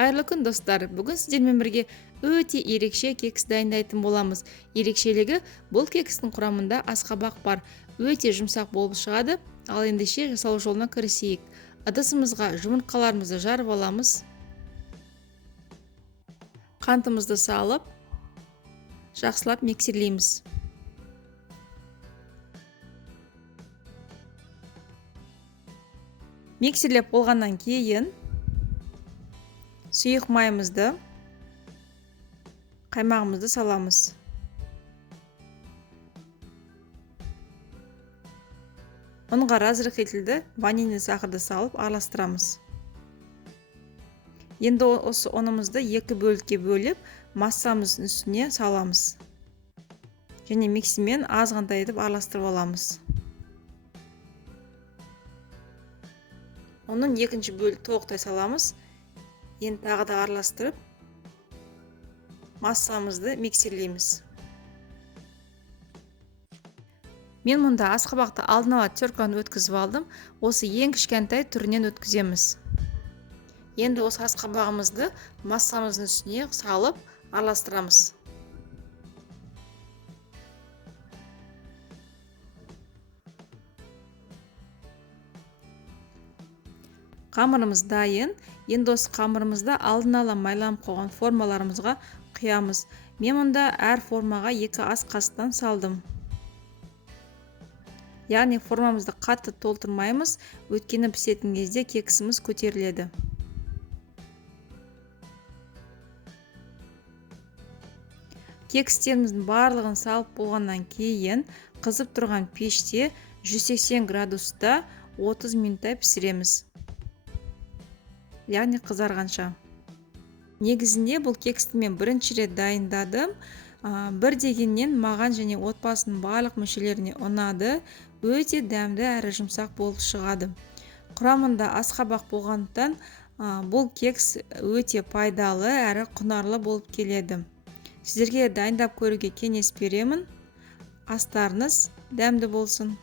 Қайырлы күн достар. Бүгін сіздермен бірге өте ерекше кекс дайындайтын боламыз. Ерекшелігі, бұл кекстің құрамында асқабақ бар. Өте жұмсақ болып шығады. Ал ендеше жасалу жолына кірісейік. Ыдысымызға жұмыртқаларымызды жарып аламыз. Қантымызды салып, жақсылап миксерлейміз. Миксерлеп болғаннан кейін сұйық майымызды, қаймағымызды саламыз. Ұнға разрыхлителді ванильный сахарды салып араластырамыз. Енді осы ұнымызды екі бөлікке бөліп, массамыздың үстіне саламыз. Және миксермен азғантай етіп араластырып аламыз. Оның екінші бөлік толықтай саламыз. Енді тағы да араластырып, массамызды миксерлейміз. Мен мұнда асқабақты алдын ала теркадан өткізіп алдым. Осы ең кішкентай түрінен өткіземіз. Енді осы асқабағымызды массамыздың үстіне салып араластырамыз. Қамырымыз дайын. Енді осы қамырымызды алдын ала майланып қойған формаларымызға құямыз. Мен мұнда әр формаға 2 ас қасықтан салдым. Яғни формамызды қатты толтырмаймыз, өйткені пісетін кезде кексіміз көтеріледі. Кекстеріміздің барлығын салып болғаннан кейін қызып тұрған пеште 180 градуста 30 минуттай пісіреміз. Яғни қызарғанша. Негізінде бұл кексті мен бірінші рет дайындадым. Бір дегеннен маған және отбасының барлық мүшелеріне ұнады. Өте дәмді әрі жұмсақ болып шығады. Құрамында асқабақ болғандықтан бұл кекс өте пайдалы әрі құнарлы болып келеді. Сіздерге дайындап көруге кеңес беремін. Астарыңыз дәмді болсын.